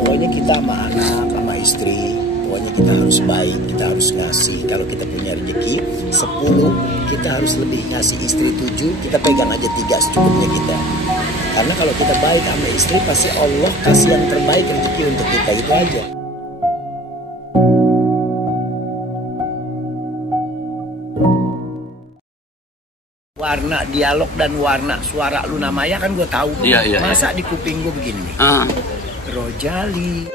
Pokoknya kita sama anak, sama istri, pokoknya kita harus baik, kita harus ngasih. Kalau kita punya rezeki 10, kita harus lebih ngasih istri 7, kita pegang aja 3 secukupnya kita. Karena kalau kita baik sama istri, pasti Allah kasih yang terbaik rezeki untuk kita, itu aja. Warna dialog dan warna suara Luna Maya kan gue tahu. Iya. Masa di kuping gue begini nih. Rojali.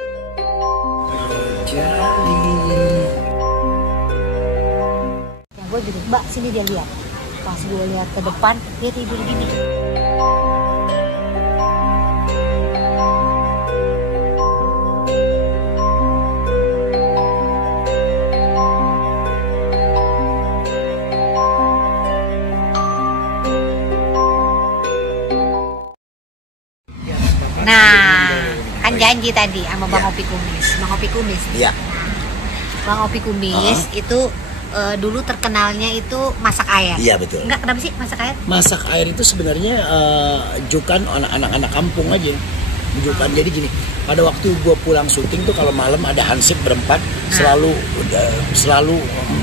Yang gue juga, Mbak sini dia lihat. Pas gue lihat ke depan, dia tidur gini. Nah, kan janji tadi sama Bang Opi Kumis. Bang Opi Kumis. Iya. Bang Opi Kumis itu dulu terkenalnya itu masak air. Iya betul. Enggak, kenapa sih masak air? Masak air itu sebenarnya jukan anak-anak kampung aja. Jukan jadi gini. Pada waktu gue pulang syuting tuh kalau malam ada hansip berempat selalu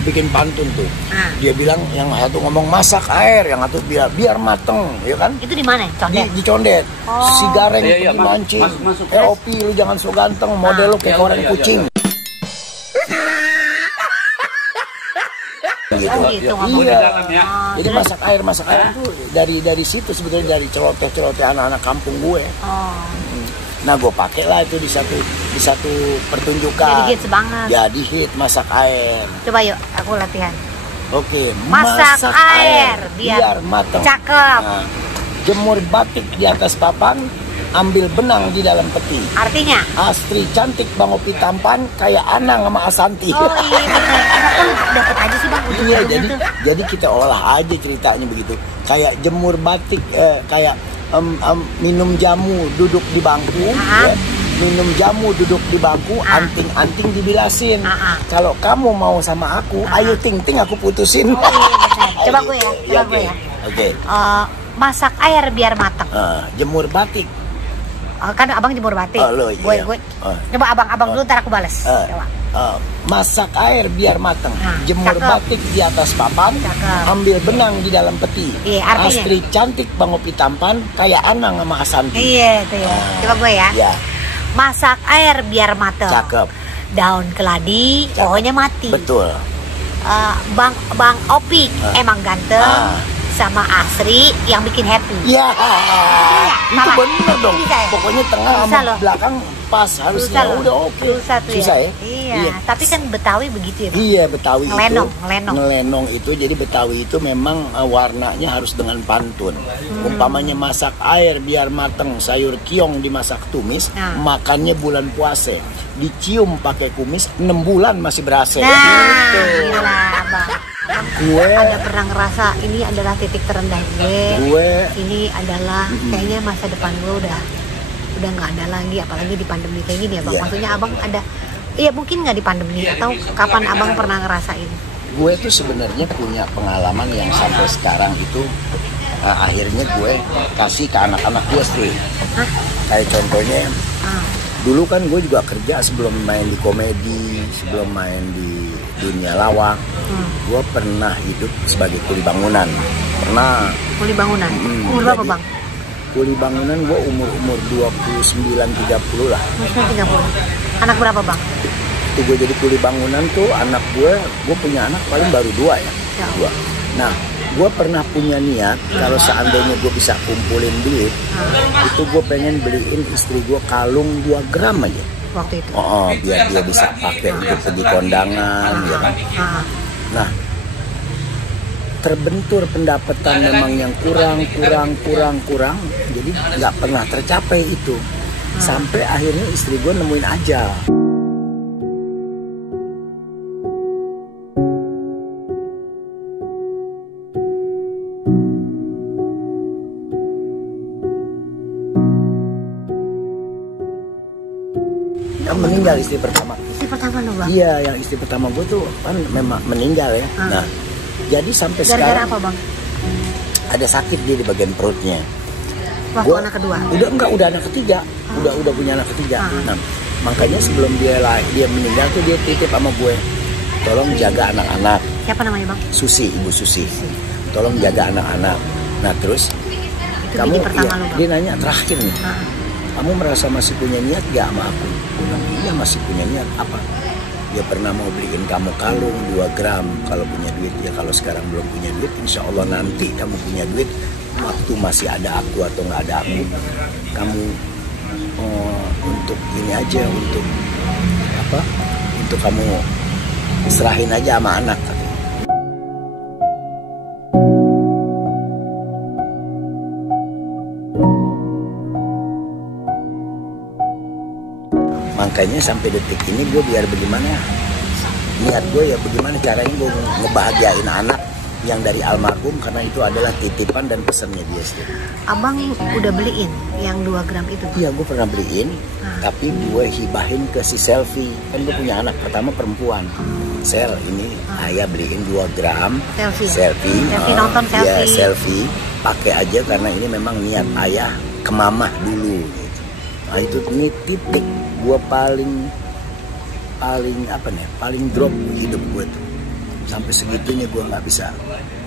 bikin pantun tuh. Dia bilang yang satu ngomong masak air, yang satu biar mateng, ya kan? Itu di mana? Condet. Di Condet. Si Gareng Iya, pergi mancing. masuk. Opi lu jangan so ganteng, model lu kayak orang kucing. Gitu. Gitu, Iya. Ya. Jadi masak air itu dari situ sebetulnya, dari celoteh anak-anak kampung gue. Nah gue pakai lah itu di satu pertunjukan. Jadi hits banget. Jadi hit masak air. Coba yuk, aku latihan. Oke. Masak air biar matang. Cakep. Nah, jemur batik di atas papan, ambil benang di dalam peti. Artinya? Astri cantik, Bang Opi tampan, kayak Anang sama Asanti. Oh iya benar. Kenapa dapat aja sih Bang? Iya, jadi kita olah aja ceritanya begitu. Kayak jemur batik, kayak minum jamu duduk di bangku, ya. Minum jamu duduk di bangku, anting-anting dibilasin. Kalau kamu mau sama aku, ayo ting-ting aku putusin. Oh iya benar. Coba gue ya, Oke. Masak air biar matang. Jemur batik. Kan abang jemur batik. Iya. Gue. Coba abang dulu, ntar aku balas. Coba. Masak air biar matang, jemur cakep. batik di atas papan, Cakep. ambil benang di dalam peti. Iya, artinya? Astri cantik, Bang Opi tampan, kayak Anang sama Asanti. Iya itu ya. Coba gue ya. Ya, Masak air biar matang. cakep. Daun keladi, Cakep. pohonnya mati. Betul. Bang Opi emang ganteng. Sama Asri yang bikin happy. Ya, itu Salah. bener dong. Bisa ya? Pokoknya tengah Susah sama loh. belakang pas harusnya. Susah loh. Udah oke. Susah ya? Iya. Tapi kan Betawi begitu ya Bang? Iya, Betawi Ngelenong. ngelenong itu, jadi Betawi itu memang warnanya harus dengan pantun. Umpamanya masak air biar mateng, sayur kiong dimasak tumis, makannya bulan puase, dicium pakai kumis, 6 bulan masih berasa. Nah, Gitu. gila Bang. Gue ada pernah ngerasa ini adalah titik terendah gue. Ini adalah kayaknya masa depan gue udah nggak ada lagi, apalagi di pandemi kayak gini ya Bang. Iya. Maksudnya abang ada, iya mungkin nggak di pandemi atau kapan abang pernah ngerasain? Gue tuh sebenarnya punya pengalaman yang sampai sekarang itu akhirnya gue kasih ke anak-anak gue sendiri. Kayak contohnya, dulu kan gue juga kerja sebelum main di komedi, sebelum main di dunia lawak. Gue pernah hidup sebagai kuli bangunan. Pernah. Kuli bangunan? Umur berapa Bang? Kuli bangunan gue umur 29-30 lah. 30. Anak berapa Bang? Itu gue jadi kuli bangunan tuh, anak gue punya anak paling baru 2 ya. 2. Nah, gue pernah punya niat kalau seandainya gue bisa kumpulin duit, itu gue pengen beliin istri gue kalung 2 gram aja. Waktu itu? Biar dia bisa pakai untuk pergi kondangan, ya kan. Nah, terbentur pendapatan memang yang kurang, jadi nggak pernah tercapai itu. Sampai akhirnya istri gue nemuin ajal. Meninggal istri pertama. Istri pertama lo Bang? Iya, yang istri pertama gue tuh kan memang meninggal ya. Nah, jadi sampai sekarang. Gara-gara apa Bang? Ada sakit dia di bagian perutnya. Waktu anak kedua? Udah anak ketiga. Udah punya anak ketiga. Nah, Makanya sebelum dia meninggal tuh dia titip sama gue, tolong jaga anak-anak. Siapa namanya bang? Susi, Ibu Susi. Tolong jaga anak-anak. Nah terus Itu kamu, biji pertama ya, lo bang. dia nanya terakhir nih, kamu merasa masih punya niat gak sama aku? Gue bilang, iya masih punya niat. Apa? Dia pernah mau beliin kamu kalung 2 gram kalau punya duit. Ya kalau sekarang belum punya duit, insya Allah nanti kamu punya duit. Waktu masih ada aku atau nggak ada aku, kamu untuk ini aja, untuk apa? Untuk kamu serahin aja sama anak. Makanya sampai detik ini gue biar bagaimana niat gue ya, bagaimana caranya gue ngebahagiain anak yang dari almarhum, karena itu adalah titipan dan pesannya dia sendiri. Abang udah beliin yang 2 gram itu? Iya, gue pernah beliin, tapi gue hibahin ke si Selfie. Kan gue punya anak pertama perempuan. Sel, ini ayah beliin 2 gram. Selfie. Nonton Selfie. Ya, Selfie. Pakai aja karena ini memang niat ayah ke mamah dulu. Gitu. Nah itu ini titik gue paling apa nih? Paling drop hidup gue tuh. Sampai segitunya gue nggak bisa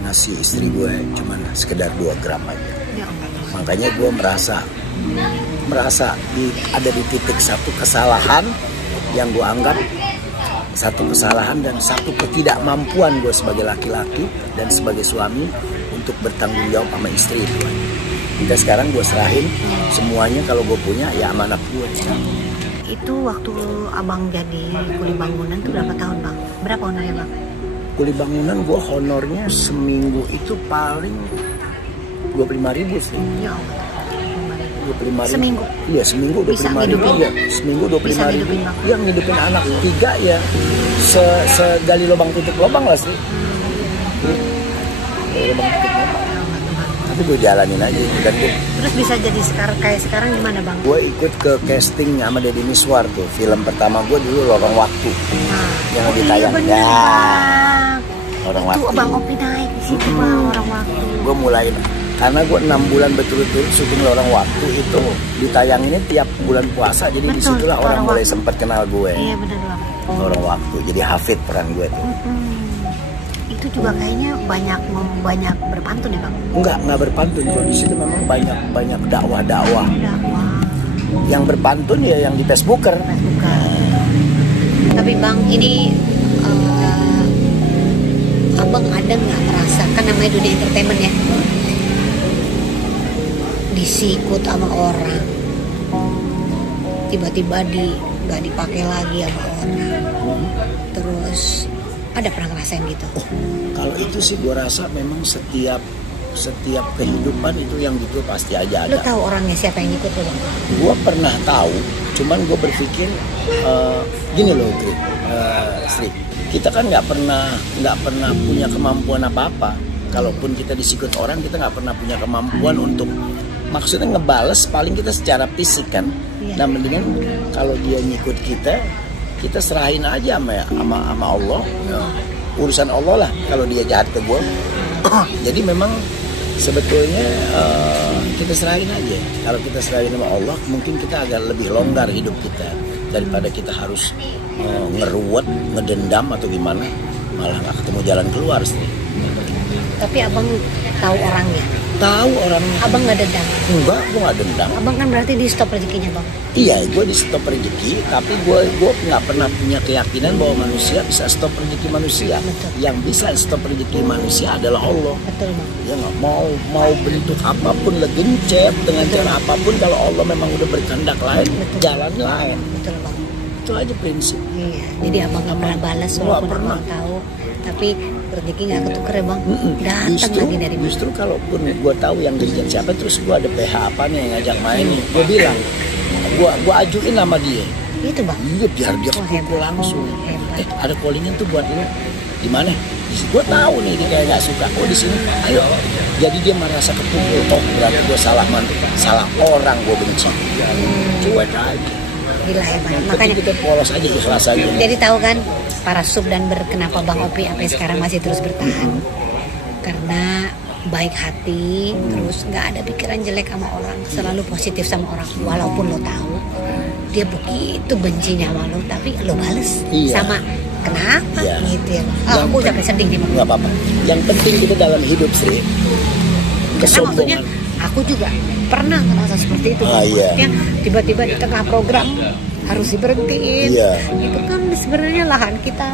ngasih istri gue cuman sekedar 2 gram aja. Makanya gue merasa ada di titik satu kesalahan yang gue anggap satu kesalahan dan satu ketidakmampuan gue sebagai laki-laki dan sebagai suami untuk bertanggung jawab sama istri itu. Hingga sekarang gue serahin semuanya kalau gue punya ya sama anak gue. Itu waktu abang jadi kuli bangunan tuh berapa tahun bang? Berapa honornya bang? Kuli bangunan gue honornya seminggu itu paling 25.000 sih. Ya Allah. 25.000. Seminggu? Iya, seminggu 25.000. Iya, seminggu 25.000. Iya, ngidupin anak 3 ya. Segali lubang tutup lubang lah sih. Lubang tutup lubang. Tapi gue jalanin aja dan gue. Terus bisa jadi kayak sekarang gimana bang? Gue ikut ke casting sama Deddy Miswar tuh. Film pertama gue dulu Lorong Waktu. Yang ditayang. Iya, ya. Orang Waktu. Itu Bang Opi naik di situ bang, Orang Waktu. Gue mulai karena gue 6 bulan betul-betul syuting Lorong Waktu itu ditayanginnya tiap bulan puasa, jadi disitulah orang mulai sempat kenal gue. Iya benar bang. Lorong Waktu, jadi hafid peran gue tuh. Itu juga kayaknya banyak berpantun ya bang? Enggak berpantun. Kalau di situ memang banyak dakwah. Yang berpantun ya yang di Facebooker. Tapi bang, ini abang ada nggak merasa, kan namanya dunia entertainment ya, disikut sama orang, tiba-tiba nggak dipakai lagi sama orang, terus ada pernah ngerasain gitu? Kalau itu sih gue rasa memang setiap kehidupan itu yang gitu pasti aja ada. Lo tahu orangnya siapa yang ikut lo bang? Gue pernah tahu, cuman gue berpikir gini loh, Sri. Kita kan nggak pernah punya kemampuan apa-apa. Kalaupun kita disikut orang, kita nggak pernah punya kemampuan untuk maksudnya ngebales. Paling kita secara fisik kan. Nah mendingan kalau dia nyikut kita serahin aja sama Allah. Urusan Allah lah kalau dia jahat ke gue. Jadi memang sebetulnya kita serahin aja. Kalau kita serahin sama Allah, mungkin kita agak lebih longgar hidup kita daripada kita harus ngeruwet, ngedendam atau gimana, malah nggak ketemu jalan keluar sih. Tapi abang tahu orangnya? Tahu orangnya. Abang nggak dendam? Enggak, gue nggak dendam. Abang kan berarti di stop rezekinya bang? Iya, gue di stop rezeki, tapi gue nggak pernah punya keyakinan bahwa manusia bisa stop rezeki manusia. Betul. Yang bisa stop rezeki manusia adalah Allah. Betul bang. Ya nggak mau bentuk apapun, legencet dengan cara apapun, kalau Allah memang udah berkehendak lain, jalan lain. Betul bang. Itu aja prinsip. Iya, jadi abang nggak pernah balas walaupun abang tahu, tapi rezeki nggak ketuker ya bang. Datang lagi dari mana? Justru kalaupun gue tahu yang dirijen siapa, terus gue ada PH apa nih yang ngajak main, gue bilang, gue ajuin nama dia. Itu bang. Iya, biar dia kepukul langsung. Ada callingan tuh buat lu. Di mana? Gue tahu nih dia kayak nggak suka. Oh di sini. Ayo. Jadi dia merasa kepukul. Oh berarti gue salah orang, gue benci. Cuek aja. Gila ya bang. Makanya kita polos aja, ikhlas aja. Jadi tahu kan para sub dan kenapa Bang Opi sampai sekarang masih terus bertahan? Karena baik hati, terus nggak ada pikiran jelek sama orang, selalu positif sama orang. Walaupun lo tahu dia begitu bencinya sama lo, tapi lo bales sama kenapa gitu ya. Aku sampai sedih nih. Nggak apa-apa. Yang penting kita dalam hidup, Sri. Karena maksudnya aku juga pernah merasa seperti itu. Maksudnya tiba-tiba di tengah program harus diberhentiin. Itu kan sebenarnya lahan kita,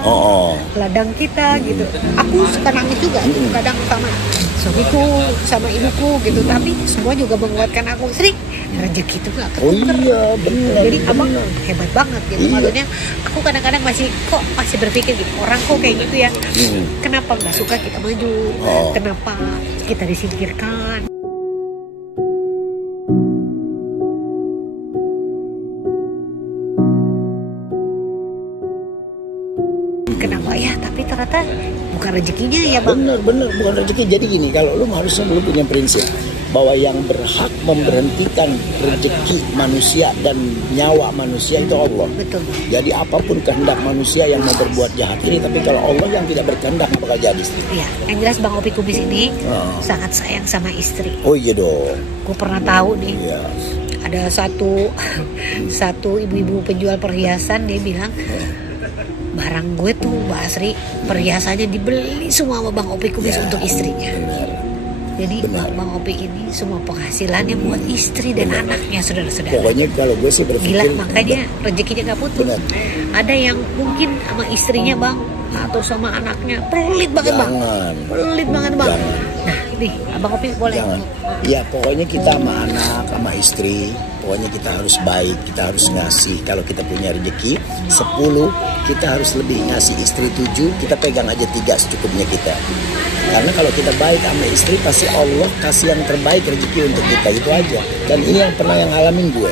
ladang kita gitu. Aku suka nangis juga kadang sama suamiku, sama ibuku gitu. Tapi semua juga menguatkan aku, Sri, rezeki itu gak ketuker. Benar. Jadi abang hebat banget gitu. Maksudnya aku kadang-kadang masih berpikir gitu, orang kok kayak gitu ya. Kenapa nggak suka kita maju? Kenapa kita disingkirkan? Kenapa ya? Tapi ternyata bukan rezekinya ya bang. Bener bukan rezeki. Jadi gini, kalau lu harusnya lu punya prinsip bahwa yang berhak memberhentikan rezeki manusia dan nyawa manusia itu Allah. Betul. Jadi apapun kehendak manusia yang mau berbuat jahat ini, tapi kalau Allah yang tidak berkehendak bakal jadi. Iya. Yang jelas Bang Opi Kubis ini sangat sayang sama istri. Oh iya dong. Gue pernah tahu nih. Ada satu ibu-ibu penjual perhiasan, dia bilang barang gue tuh Mbak Asri perhiasannya dibeli semua sama Bang Opi Kubis untuk istrinya. Jadi Bang Opi ini semua penghasilannya buat istri dan anaknya, saudara-saudara. Pokoknya kalau gue sih berpikir gila, makanya rezekinya gak putus. Ada yang mungkin sama istrinya bang atau sama anaknya pelit banget bang, pelit banget bang. Nah nih Abang Opi boleh. Ya pokoknya kita sama anak, sama istri, pokoknya kita harus baik, kita harus ngasih. Kalau kita punya rezeki 10, kita harus lebih ngasih istri 7, kita pegang aja 3 secukupnya kita. Karena kalau kita baik sama istri, pasti Allah kasih yang terbaik rezeki untuk kita, itu aja. Dan ini yang pernah yang ngalamin gue.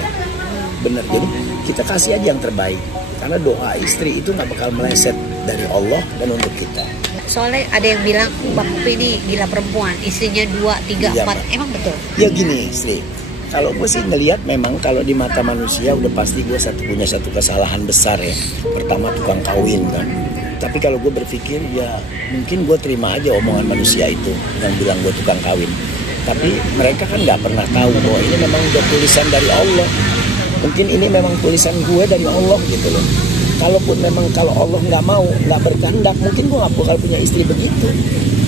Bener, jadi kita kasih aja yang terbaik. Karena doa istri itu gak bakal meleset dari Allah dan untuk kita. Soalnya ada yang bilang Bang Opi ini gila perempuan, istrinya 2, 3, 4. Emang betul? Ya gini istri, kalau gue sih ngelihat memang kalau di mata manusia udah pasti gue punya satu kesalahan besar ya. Pertama tukang kawin kan. Tapi kalau gue berpikir ya mungkin gue terima aja omongan manusia itu yang bilang gue tukang kawin. Tapi mereka kan nggak pernah tahu bahwa ini memang udah tulisan dari Allah. Mungkin ini memang tulisan gue dari Allah gitu loh. Kalaupun memang kalau Allah nggak mau, nggak berkehendak, mungkin gue nggak bakal punya istri begitu.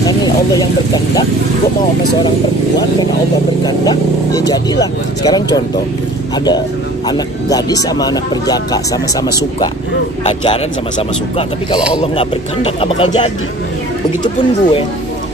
Karena Allah yang berkehendak, gue mau sama seorang perempuan karena Allah berkehendak, ya jadilah. Sekarang contoh, ada anak gadis sama anak perjaka sama-sama suka, pacaran sama-sama suka, tapi kalau Allah nggak berkehendak nggak bakal jadi. Begitupun gue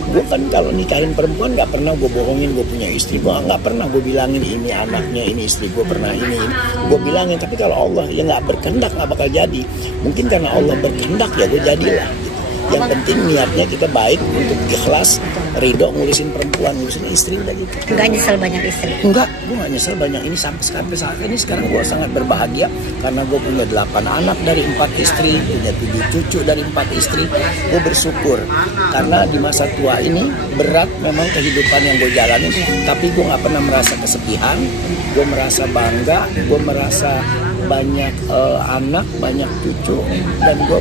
kan kalau nikahin perempuan nggak pernah gue bohongin gue punya istri, gue nggak pernah gue bilangin ini anaknya, ini istri gue pernah ini gue bilangin. Tapi kalau Allah yang nggak berkehendak nggak bakal jadi. Mungkin karena Allah berkehendak ya gue jadilah gitu. Yang penting niatnya kita baik untuk ikhlas, ridho ngurusin perempuan, ngurusin istri udah gitu. Enggak nyesel banyak istri? Enggak, gue gak nyesel banyak ini sampai saat ini. Sekarang gue sangat berbahagia karena gue punya 8 anak dari 4 istri, punya 7 cucu dari 4 istri. Gue bersyukur karena di masa tua ini berat memang kehidupan yang gue jalani, tapi gue gak pernah merasa kesepian. Gue merasa bangga, gue merasa banyak anak, banyak cucu, dan gue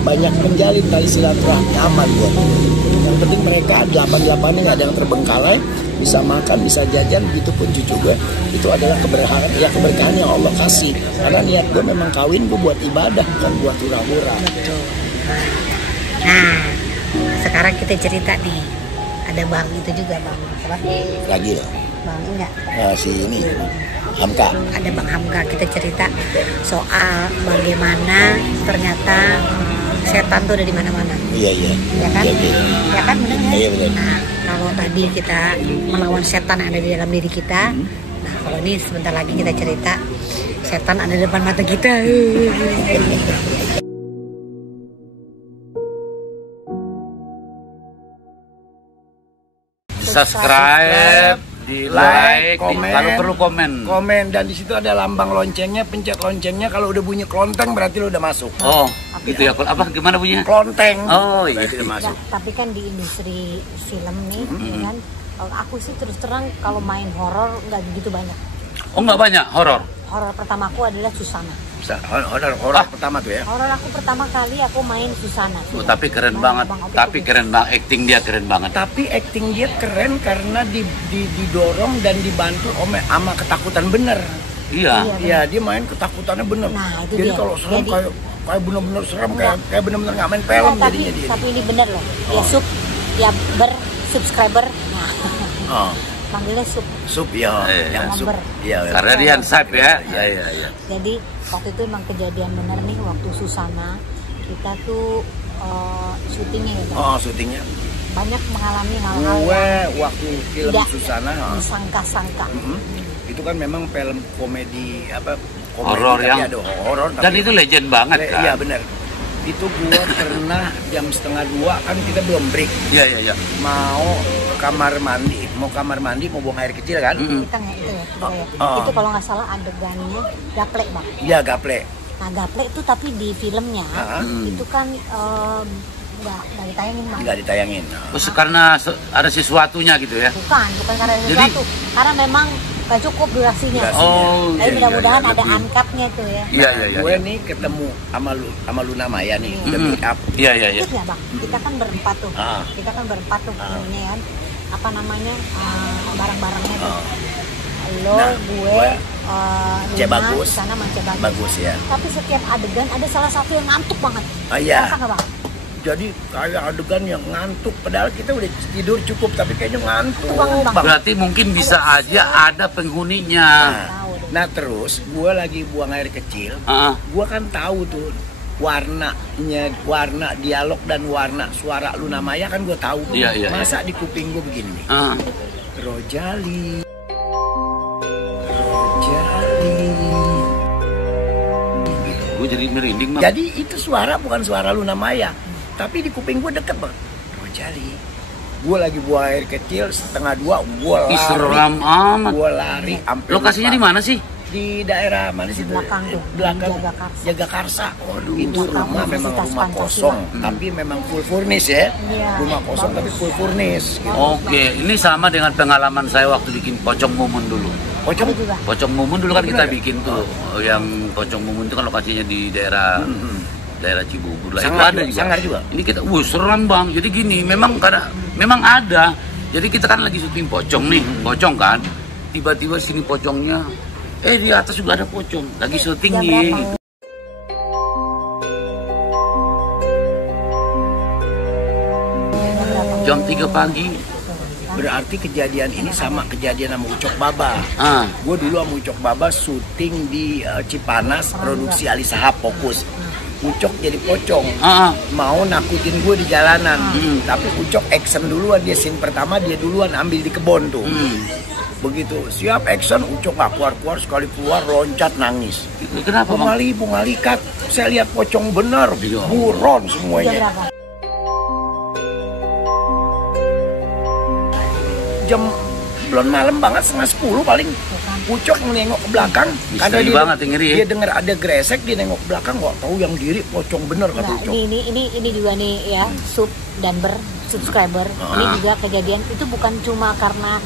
banyak menjalin tali silaturahmi aman gue. Yang penting mereka 8-8 gak ada yang terbengkalai, bisa makan, bisa jajan, begitupun cucu gue. Itu adalah keberkahan yang Allah kasih. Karena niat gue memang kawin gue buat ibadah, bukan buat hura-hura. Nah, sekarang kita cerita nih. Ada bang itu juga bang apa? Lagi loh. Bang enggak? Nah, si ini Hamka. Ada Bang Hamka, kita cerita soal bagaimana ternyata setan tuh ada di mana-mana. Iya. Ya kan? Ya kan benar kan? Iya benar. Nah, kalau tadi kita melawan setan yang ada di dalam diri kita, nah kalau ini sebentar lagi kita cerita setan ada di depan mata kita. Subscribe, di like, kalau perlu komen, dan di situ ada lambang loncengnya, pencet loncengnya. Kalau udah bunyi klonteng berarti lo udah masuk. Oh gitu ya, apa gimana bunyinya? Klonteng. Oh iya, udah masuk. Tapi kan di industri film nih, kan kalau aku sih terus terang kalau main horor nggak begitu banyak. Oh nggak banyak horor? Horor pertamaku adalah Susana. Horor pertama tuh ya. Horor aku pertama kali aku main Susana. Oh, tapi keren banget. Tapi keren banget, acting dia keren banget. Tapi acting dia keren karena didorong dan dibantu sama ketakutan bener. Iya. Iya, dia main ketakutannya bener. Nah, itu Jadi dia. kalau serem Jadi- kayak bener-bener serem, kayak bener-bener nggak main film Enggak, jadinya dia. tapi ini bener loh. Ya sub, ya subscriber. Nah, Oh, panggilnya sub. sub ya, yang sub. Member. Iya. Karena dia Ansap ya. Iya. Jadi waktu itu emang kejadian bener nih waktu Susana kita tuh syutingnya ya. Oh, syutingnya. Banyak mengalami hal-hal Gue yang waktu film tidak Susana, disangka-sangka. itu kan memang film komedi apa? Horor tapi yang- ada horor. Dan itu legend banget kan. Iya benar. Itu gua pernah jam 1:30 kan kita belum break. Iya. Mau kamar mandi, mau buang air kecil kan? Kita nggak itu ya, kita ya. Itu kalau nggak salah adegannya gaplek bang. Iya gaple. Nah gaplek itu tapi di filmnya itu kan nggak ditayangin bang. Nggak ditayangin. Terus karena ada sesuatunya gitu ya. Bukan karena sesuatu. Karena memang nggak cukup durasinya. Oh, Tapi mudah-mudahan iya, ada lebih. uncut-nya tuh ya. Iya. Gue nih ketemu sama Luna Maya nih, udah make up. Iya. Itu ya bang, kita kan berempat tuh. Kita kan berempat tuh filmnya kan. Apa namanya barang-barangnya tuh. Lo, Nah, gue, Cek Luna, bagus. Susana, Cek bagus. Bagus ya. Tapi setiap adegan ada salah satu yang ngantuk banget. Iya. Rasa nggak bang? Jadi kayak adegan yang ngantuk, padahal kita udah tidur cukup, tapi kayaknya ngantuk banget, Bang. Berarti mungkin bisa aja ada penghuninya. Nah terus gue lagi buang air kecil, Ah, gue kan tahu tuh warna dialog dan warna suara Luna Maya kan gue tahu. Iya. Masa di kuping gue begini nih, ah. Rojali. Gue jadi merinding bang. Jadi itu suara bukan suara Luna Maya, tapi di kuping gue deket banget. Rojali. Gue lagi buang air kecil 1:30, gue Ih, lari. seram amat. Gue lari. Sampai Lokasinya di lupa. mana sih? Di daerah mana sih? Belakang tuh, Belakang Jagakarsa. Jagakarsa. Waduh, itu Belakang rumah memang Universitas rumah Pancasila. kosong, tapi memang full furnish ya. Iya. Rumah kosong tapi full furnish. Gitu. Oke, ini sama dengan pengalaman saya waktu bikin Pocong Mumun dulu. Pocong Ada juga. Pocong Mumun dulu kan kita Bener. bikin tuh, yang Pocong Mumun itu kan lokasinya di daerah daerah Cibubur lah. Sangar Itu ada juga, juga. Sangar juga. Ini kita, seram bang. Jadi gini, memang ada. Jadi kita kan lagi syuting pocong nih, pocong kan. Tiba-tiba sini pocongnya, di atas juga ada pocong. Lagi syuting Jam nih. berapa? Jam 3 pagi. Berarti kejadian ini sama kejadian sama Ucok Baba. Ah, Gue dulu sama Ucok Baba syuting di Cipanas, produksi Ali Sahab Fokus. Ucok jadi pocong, mau nakutin gue di jalanan. Tapi Ucok action duluan, dia scene pertama dia duluan ambil di kebon tuh. Begitu siap action, Ucok gak keluar-keluar, sekali keluar loncat nangis. Kenapa bang? Bung Ali cut, saya lihat pocong bener, Iya. buron Jam semuanya. berapa? Jam belum malam banget, 9:30 paling. Ucok nengok ke belakang, Misteri dia, banget, ngeri ya. dia dengar ada gresek, dia nengok ke belakang, nggak tahu yang diri pocong bener kata Nah, Ucok. ini juga nih ya sub dan subscriber. Ini juga kejadian itu bukan cuma karena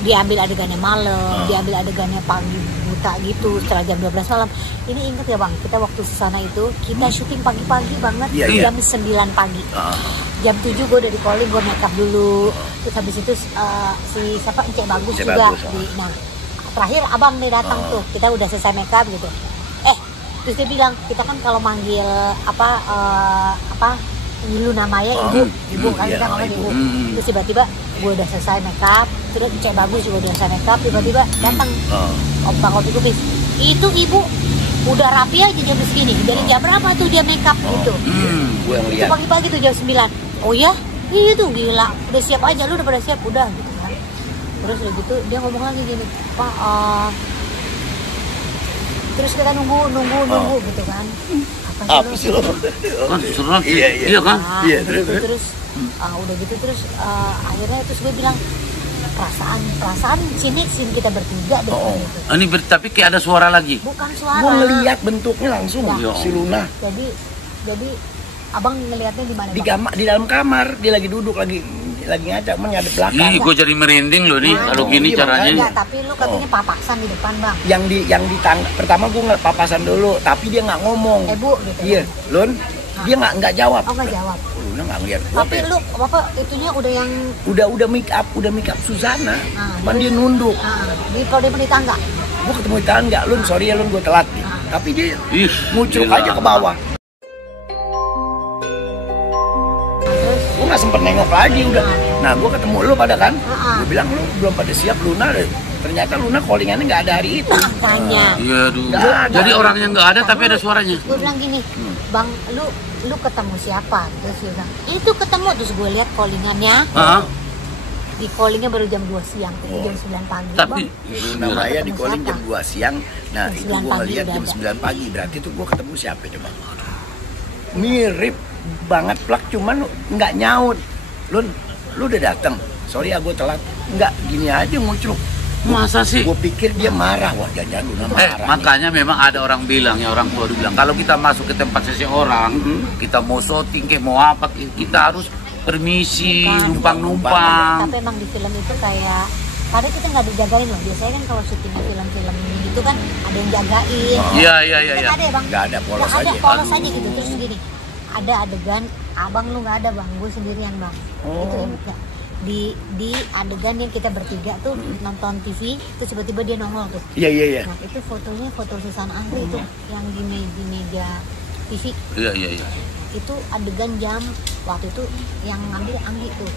diambil adegannya malam, diambil adegannya pagi buta gitu setelah jam 12 malam. Ini inget ya bang, kita waktu sana itu kita syuting pagi-pagi banget, Iya. jam 9 pagi. Jam 7 gue udah di calling, gue make up dulu. Terus habis itu si siapa Encik Bagus Encik juga. Bagus, Nah terakhir abang nih datang tuh, kita udah selesai make up gitu. Terus dia bilang kita kan kalau manggil Luna Maya ibu kan iya, kita ngomong ibu. ibu. Terus tiba-tiba gue udah selesai make up, terus Cek Bagus juga udah selesai make up, tiba-tiba datang Bang Kopi Kupis. Itu ibu udah rapi aja jam segini. Dari jam berapa tuh dia make up gitu? Gue yang Itu lihat. pagi-pagi tuh jam 9. Oh ya? Iya tuh gila. Udah siap aja, lu udah pada siap udah gitu kan. Terus udah gitu dia ngomong lagi gini, Pak, terus kita nunggu gitu kan. Apa sih lo? Kan seram. Iya. Iya kan? Nah, Iya, udah gitu, terus. udah gitu terus akhirnya terus gue bilang perasaan sini kita bertiga deh gitu. Ini tapi kayak ada suara lagi. Bukan suara. Gue ngeliat bentuknya langsung Ya. si Luna Jadi abang ngelihatnya di mana? di Bang? di dalam kamar, dia lagi duduk lagi ngaca, emang ngadep belakang. Ih, gue jadi merinding loh nih kalau gini iya, caranya. Enggak, tapi lu katanya papasan di depan bang. Yang di tangga pertama gue ngeliat papasan dulu, tapi dia nggak ngomong. Bu gitu. Iya, Lun, dia nggak jawab. Oh nggak jawab. Luna nggak ngeliat. Tapi lu bapak itunya udah yang udah make up Susana, Ah, cuman dia nunduk. di kalau dia di tangga. Gue ketemu di tangga, Lun, sorry ya Lun, gue telat nih. Tapi dia muncul aja ke bawah. Gue nggak sempet nengok lagi udah. Nah, gue ketemu lu pada kan. Gue bilang lu belum pada siap Luna deh. Ternyata Luna callingannya nggak ada hari itu. Makanya. Iya, jadi orangnya nggak ada tapi ada suaranya. Gue bilang gini, Bang, lu ketemu siapa? Terus dia bilang, itu ketemu. Terus gue lihat callingannya. Di callingnya baru jam 2 siang, jam 9 pagi. Tapi Luna Maya di calling jam 2 siang. Nah, itu gue ngeliat jam 9 pagi. Berarti itu gue ketemu siapa coba? Mirip banget plak, cuman nggak nyaut. Lu udah datang. Sorry ya gue telat. Nggak, gini aja muncul. masa sih? Gue pikir dia marah. Wah, jangan Luna marah. Makanya memang ada orang bilang, ya orang tua bilang, kalau kita masuk ke tempat seseorang, kita mau syuting, mau apa, kita harus permisi, numpang-numpang. Tapi emang di film itu kayak, kadang kita nggak dijagain loh. Biasanya kan kalau syuting film-film gitu kan ada yang jagain. Iya. Nggak ada ya bang? Nggak ada, polos aja. Ada polos aja gitu. Terus gini, ada adegan, abang lu nggak ada bang, gue sendirian bang. Itu inget nggak? Di adegan yang kita bertiga tuh nonton TV, terus tiba-tiba dia nongol tuh. Iya. Nah itu fotonya foto Susana Andri itu yang di meja TV. Iya. Itu adegan jam, waktu itu yang ngambil Anggi tuh.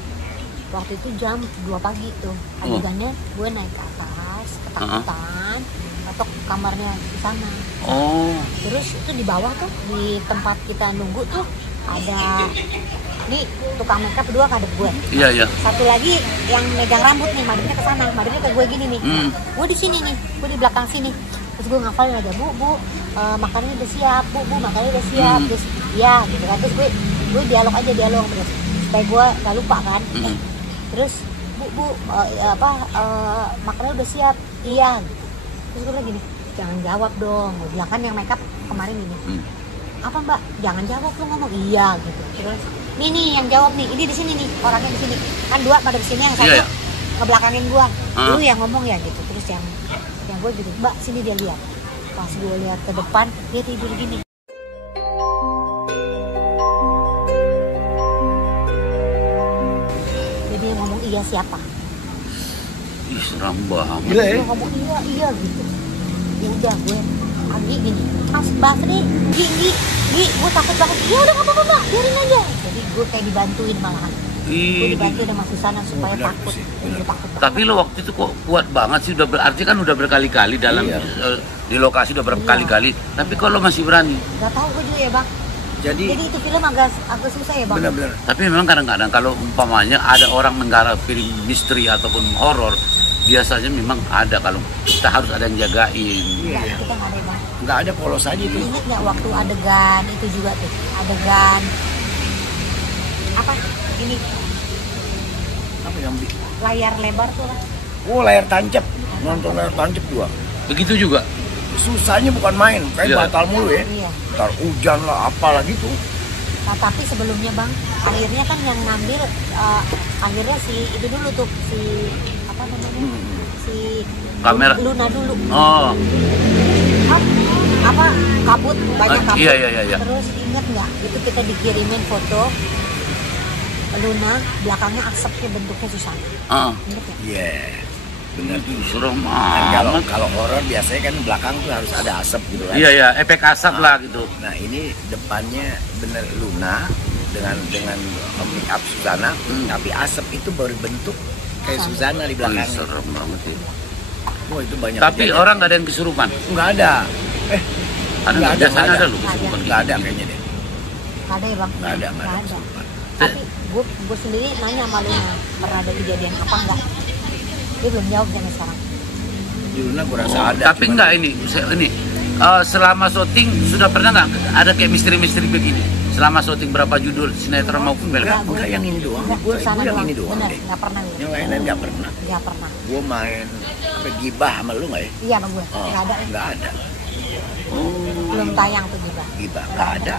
Waktu itu jam 2 pagi tuh. Adegannya gue naik ke atas, ketakutan, atau kamarnya di sana. Terus itu di bawah tuh, di tempat kita nunggu tuh ada nih tukang makeup 2 kadep gue. Iya. Satu lagi yang megang rambut nih, madepnya ke sana, madepnya ke gue gini nih. Gue di sini nih, gue di belakang sini. Terus gue ngafalin aja, bu, makanannya udah siap, bu, makanannya udah siap. Terus ya gitu kan, terus gue dialog terus supaya gue gak lupa kan. Terus bu, makanannya udah siap, iya. Terus gue bilang gini, jangan jawab dong. Gue bilang kan yang makeup kemarin gini, apa mbak, jangan jawab, lu ngomong iya gitu. Terus nih yang jawab nih, ini di sini nih, orangnya di sini kan 2 pada di sini, yang satu ngebelakangin gua, lu yang ngomong ya gitu. Terus yang gue gitu, mbak sini, dia lihat. Pas gue lihat ke depan, dia tidur gini. Jadi dia ngomong iya siapa? Ih, seram banget. Gila ya? Dia ngomong iya gitu. Udah gue Anggi gini, Mas Basri, Gi, gue takut banget. Ya udah nggak apa-apa, biarin aja. Jadi gue kayak dibantuin malahan. Gue dibantuin sama Susana supaya takut. Gue takut banget. Tapi lo waktu itu kok kuat banget sih, udah berarti kan udah berkali-kali dalam di lokasi udah berkali-kali. Tapi kalau masih berani. Gak tahu gue juga ya bang. Jadi itu film agak susah ya bang. Benar-benar. Tapi memang kadang-kadang kalau umpamanya ada orang menggarap film misteri ataupun horor, biasanya memang ada, kalau kita harus ada yang jagain. Enggak, kita nggak ada bang. Nggak ada, polos aja itu. Ingat nggak waktu adegan itu juga tuh, adegan apa ini Apa yang layar lebar tuh lah. layar tancap. Nonton layar tancap juga. Begitu juga. Susahnya bukan main, kayak batal mulu ya. Iya. Ntar hujan lah, apalah gitu. Nah tapi sebelumnya bang, akhirnya kan yang ngambil akhirnya si itu dulu tuh, si apa namanya, si Kamera. Luna dulu. Apa kabut banyak kabut. Iya. Terus ingat nggak itu kita dikirimin foto Luna, belakangnya asapnya bentuknya Susana. Ingat nggak? Iya, benar. Serem Kan amat. kalau horor biasanya kan belakang tuh harus ada asap gitu kan. Iya, efek asap lah gitu. Nah ini depannya bener Luna dengan make up Susana, tapi asap itu baru bentuk kayak Susana di belakang. Serem banget ya. Wah itu banyak. Tapi orang nggak ada yang kesurupan. Nggak ada. Ada, biasanya ada loh Nggak ada. kesurupan. Nggak ada kayaknya deh. Nggak ada ya bang? Nggak ada. Tapi gue sendiri nanya sama Luna, pernah ada kejadian apa enggak? Dia belum jawab sampai sekarang. Di Luna gue rasa ada. Tapi enggak ini selama syuting sudah pernah nggak ada kayak misteri-misteri begini? Selama syuting berapa judul sinetron maupun film? Enggak yang ini doang. Gue Gue yang ini doang. Bener, deh. nggak pernah. Yang lain-lain nggak pernah. Nggak pernah. Gue main gibah sama lu nggak ya? Iya sama gue, nggak ada. Nggak ada. Belum tayang tuh juga. Gibah nggak ada.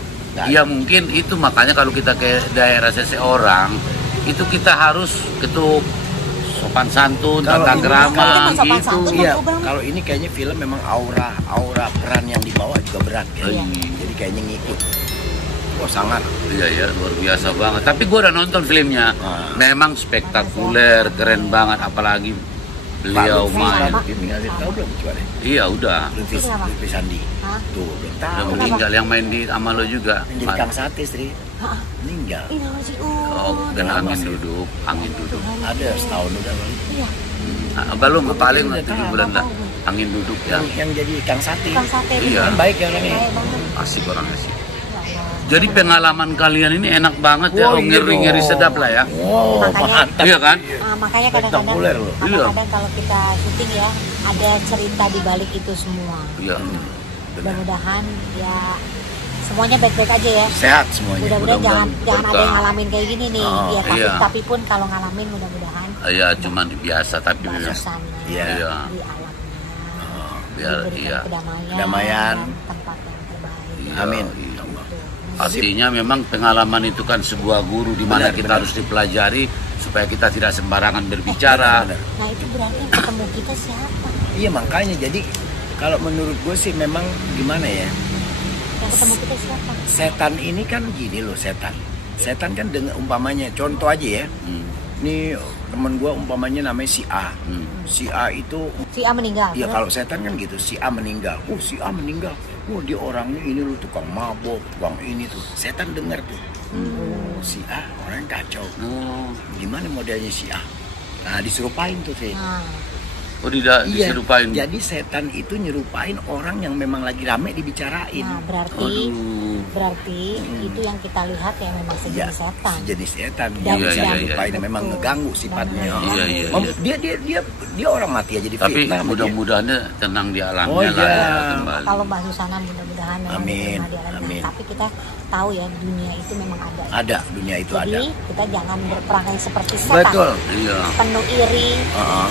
Ya mungkin itu makanya kalau kita ke daerah seseorang itu kita harus ketuk sopan santun, Kalau tata ini- krama kalau sopan gitu. santun, Iya, Bang. kalau ini kayaknya film memang aura peran yang dibawa juga berat ya. Iya. Jadi kayaknya ngikut. Wah sangat. Iya luar biasa banget. Tapi gue udah nonton filmnya, memang spektakuler, keren banget. Apalagi Beliau main. Tahu belum kecuali? Iya udah. Lutfi Sandi. Tuh belum Udah tahu. meninggal yang main di sama lo juga. Jadi Kang Sate, Sri. Meninggal. Oh, dan angin duduk. Ada setahun udah bang. Iya. Belum paling 7 bulan lah. Angin duduk ya. Yang jadi Kang Sate. Kang Sate Iya. Kan baik ya orangnya. baik banget. Asik orang asik. Jadi pengalaman kalian ini enak banget ya, Oh, iya ngeri-ngeri dong. sedap lah ya. Wow, Makanya- mantap. Iya kan? Makanya Spektakuler loh. kadang-kadang kalau kita syuting ya ada cerita di balik itu semua. Iya. Mudah-mudahan ya semuanya baik-baik aja ya. Sehat semuanya. Mudah-mudahan jangan Mudah-mudahan ada yang ngalamin kayak gini nih. Oh, Ya iya. tapi pun kalau ngalamin mudah-mudahan Iya, cuman biasa tapi nggak ya. susahnya Iya. Iya. di alamnya. Biar Diberikan iya. kedamaian, dan tempat yang terbaik. Iya, Amin. iya. Gitu. Artinya memang pengalaman itu kan sebuah guru di mana Benar, kita benar. harus dipelajari supaya kita tidak sembarangan berbicara. Benar. Nah itu berarti yang ketemu kita siapa? Iya makanya jadi kalau menurut gue sih memang gimana ya, Yang ketemu kita siapa? setan ini kan gini loh, setan kan dengan umpamanya contoh aja ya, Hmm. nih temen gue umpamanya namanya si A. Si A itu Si A meninggal. ya terus? kalau setan kan gitu, si A meninggal. Si A meninggal. Dia orangnya ini loh, tukang mabok, tukang ini tuh. Setan dengar tuh. Si A orang kacau. Oh, Gimana modelnya si A? Nah, diserupain tuh sih. Nah, oh tidak Iya, diserupain. jadi setan itu nyerupain orang yang memang lagi rame dibicarain. nah berarti Aduh. itu yang kita lihat ya memang Ya, sejenis setan. jenis setan Iya, yang iya, bisa iya, nyerupain iya. memang ngeganggu sifatnya. Iya, iya, iya. Dia orang mati aja di Tapi fitnah sama dia. mudah-mudahan tenang di alamnya Oh, lah iya. ya kembali. Kalau Mbak Susana mudah-mudahan memang Amin, diterima di alamnya. amin. Tapi kita tahu ya dunia itu memang ada. Ada, dunia itu ada. Jadi kita jangan berperangai seperti setan. Betul. Iya. Penuh iri,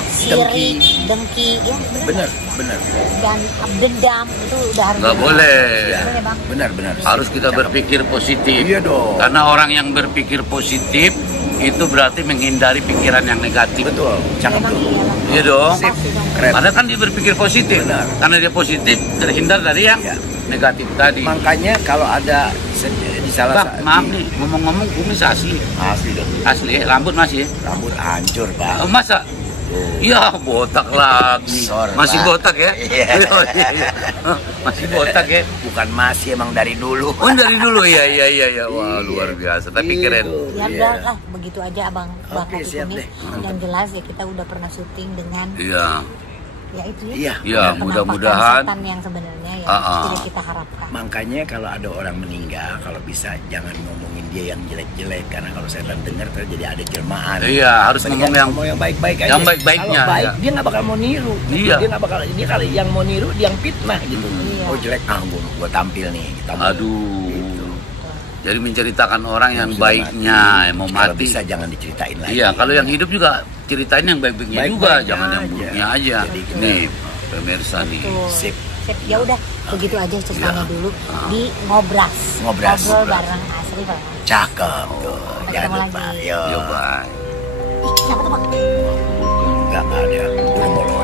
siri, dengki, ya Benar, benar. dan dendam itu udah harus Nggak boleh. Ya, Bener ya, Bang? benar. Harus kita berpikir positif. Iya dong. Karena orang yang berpikir positif itu berarti menghindari pikiran yang negatif. Betul, cakep Memang tuh. iya, Bang. Iya dong. Sip, Pasti dong. keren. Karena kan dia berpikir positif. Benar. Karena dia positif terhindar dari yang Iya. negatif tadi. Makanya kalau ada di salah Bang, maaf nih, ngomong-ngomong kumis asli. asli dong. Asli, rambut masih. Rambut hancur, Pak. Oh, masa? Iya, botak lagi. Sor, Masih Pak. botak ya? Iya. Iya. Masih botak ya? Bukan masih, emang dari dulu. Oh, dari dulu ya. Wah, luar biasa. Tapi keren. Ya Iya. udah lah, begitu aja Abang Oke, Bakat siap ini. deh. Yang jelas ya kita udah pernah syuting dengan Iya. ya itu ya. Iya. Ya, Menampakkan mudah-mudahan. setan yang sebenarnya ya Ah. tidak kita harapkan. Makanya kalau ada orang meninggal, kalau bisa jangan ngomongin dia yang jelek-jelek, karena kalau setan dengar terjadi ada jelmaan. Iya, harus Mendingan ngomong yang baik-baik aja. yang baik-baiknya, Kalau baik, ya. dia nggak bakal mau niru. Iya. Dia nggak bakal, dia kali yang mau niru, dia yang fitnah gitu. Iya. Oh jelek, gua tampil nih. Aduh. Jadi menceritakan orang yang Sudah baiknya, yang mau Kalau mati. bisa jangan diceritain lagi. Iya, kalau yang hidup juga ceritain yang baik-baiknya juga, Baik-baiknya jangan yang aja. buruknya aja. Jadi kita- Nih, pemirsa nih. Tuh. Sip. Sip. Ya udah, begitu aja ceritanya Iya. dulu di Ngobras. Ngobras. Ngobrol bareng Asri Bang. Cakep. Tuh. Sampai Jangan ketemu lupa. lagi. Yo. Yo, bye. Ih, siapa tuh Bang? Enggak ada. Udah mau